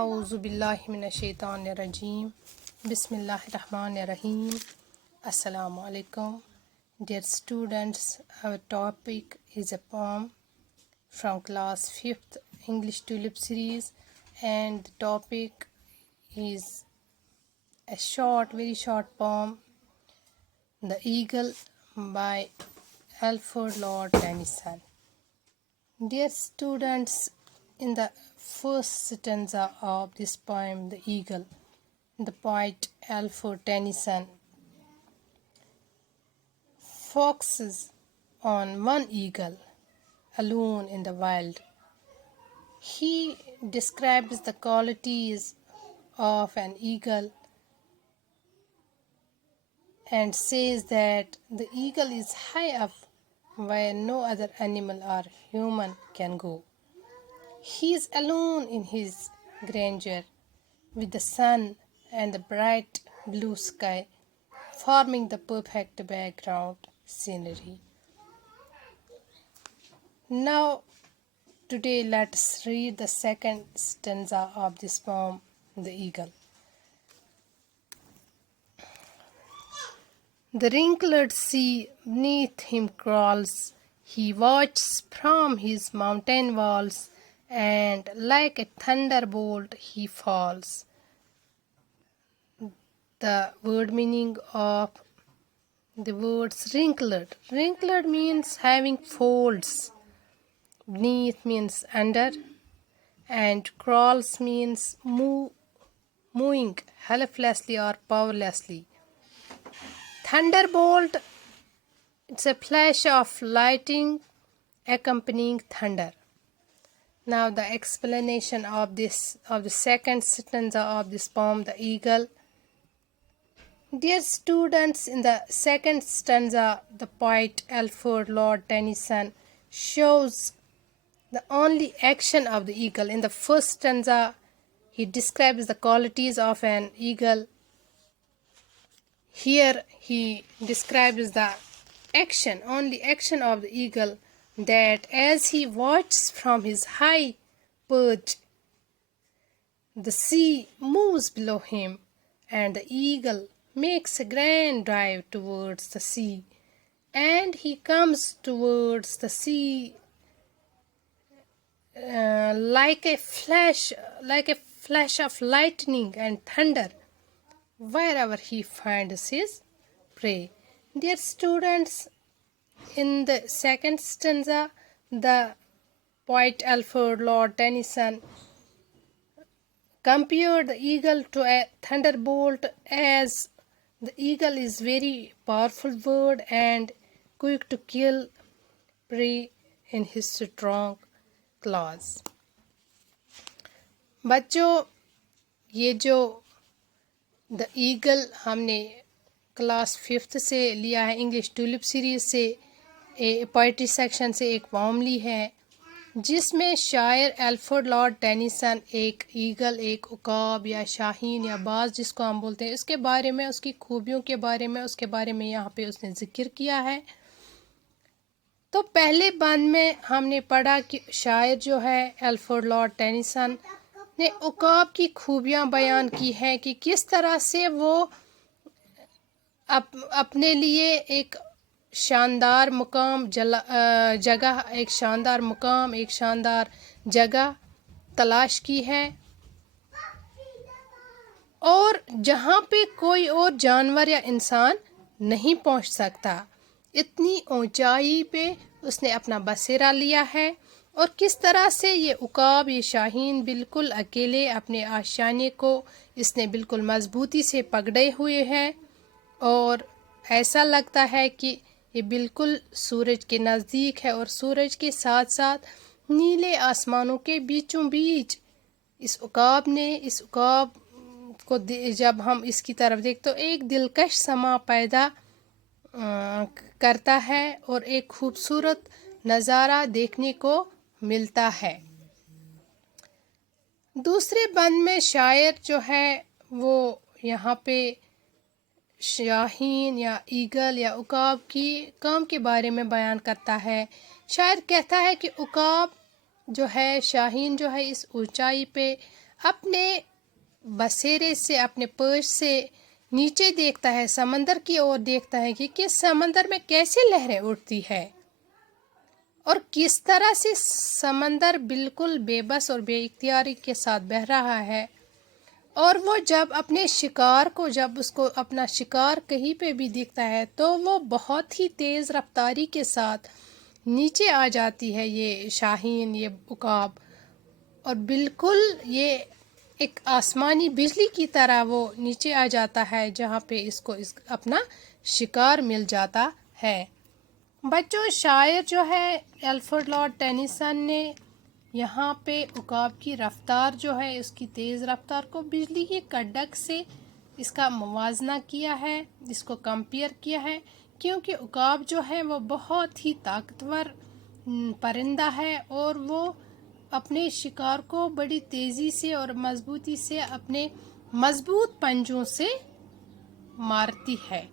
اعوذ باللہ من الشیطان الرجیم بسم اللہ الرحمن الرحیم السلام علیکم. Dear students, our topic is a poem from class 5th English Tulip series, and the topic is a very short poem, The Eagle by Alfred Lord Tennyson. Dear students, in the first stanza of this poem, The Eagle, the poet Alfred Tennyson focuses on one eagle alone in the wild. He describes the qualities of an eagle and says that the eagle is high up where no other animal or human can go. He is alone in his grandeur, with the sun and the bright blue sky forming the perfect background scenery. Now, today let us read the second stanza of this poem, The Eagle. The wrinkled sea beneath him crawls. He watches from his mountain walls, and like a thunderbolt he falls. The word meaning of the words wrinkled. Wrinkled means having folds. Beneath means under, and crawls means moving helplessly or powerlessly. Thunderbolt, it's a flash of lightning accompanying thunder. Now the explanation of the second stanza of this poem, The Eagle. Dear students, in the second stanza, the poet Alfred Lord Tennyson shows the only action of the eagle. In the first stanza, he describes the qualities of an eagle. Here he describes the only action of the eagle, that as he watches from his high perch, the sea moves below him, and the eagle makes a grand dive towards the sea, and he comes towards the sea like a flash of lightning and thunder wherever he finds his prey. Dear students, in the second stanza, the poet Alfred Lord Tennyson compared the eagle to a thunderbolt, as the eagle is very powerful bird and quick to kill prey in his strong claws. بچوں، یہ جو دا ایگل ہم نے کلاس 5th سے لیا ہے، انگلش ٹولپ سیریز سے، پوئٹری سیکشن سے ایک پوم لی ہے، جس میں شاعر الفریڈ لارڈ ٹینیسن ایک ایگل، ایک عقاب یا شاہین یا باز جس کو ہم بولتے ہیں، اس کے بارے میں، اس کی خوبیوں کے بارے میں، اس کے بارے میں یہاں پہ اس نے ذکر کیا ہے. تو پہلے بند میں ہم نے پڑھا کہ شاعر جو ہے الفریڈ لارڈ ٹینیسن نے عقاب کی خوبیاں بیان کی ہیں کہ کس طرح سے وہ اپنے لیے ایک شاندار جگہ تلاش کی ہے، اور جہاں پہ کوئی اور جانور یا انسان نہیں پہنچ سکتا، اتنی اونچائی پہ اس نے اپنا بسیرا لیا ہے، اور کس طرح سے یہ عقاب، یہ شاہین بالکل اکیلے اپنے آشیانے کو اس نے بالکل مضبوطی سے پکڑے ہوئے ہیں، اور ایسا لگتا ہے کہ یہ بالکل سورج کے نزدیک ہے، اور سورج کے ساتھ ساتھ نیلے آسمانوں کے بیچوں بیچ اس عقاب کو جب ہم اس کی طرف دیکھ تو ایک دلکش سما پیدا کرتا ہے، اور ایک خوبصورت نظارہ دیکھنے کو ملتا ہے. دوسرے بند میں شاعر جو ہے وہ یہاں پہ شاہین یا ایگل یا عقاب کی کام کے بارے میں بیان کرتا ہے. شاعر کہتا ہے کہ عقاب جو ہے، شاہین جو ہے، اس اونچائی پہ اپنے بسیرے سے، اپنے پرچ سے نیچے دیکھتا ہے، سمندر کی اور دیکھتا ہے کہ سمندر میں کیسے لہریں اٹھتی ہے اور کس طرح سے سمندر بالکل بے بس اور بے اختیاری کے ساتھ بہہ رہا ہے۔ اور وہ جب اپنے شکار کو، جب اس کو اپنا شکار کہیں پہ بھی دکھتا ہے تو وہ بہت ہی تیز رفتاری کے ساتھ نیچے آ جاتی ہے، یہ شاہین، یہ عقاب، اور بالکل یہ ایک آسمانی بجلی کی طرح وہ نیچے آ جاتا ہے جہاں پہ اس کو اپنا شکار مل جاتا ہے۔ بچوں، شاعر جو ہے الفریڈ لارڈ ٹینیسن نے یہاں پہ عقاب کی رفتار جو ہے، اس کی تیز رفتار کو بجلی کی کڑک سے اس کا موازنہ کیا ہے، اس کو کمپیئر کیا ہے، کیونکہ عقاب جو ہے وہ بہت ہی طاقتور پرندہ ہے اور وہ اپنے شکار کو بڑی تیزی سے اور مضبوطی سے اپنے مضبوط پنجوں سے مارتی ہے۔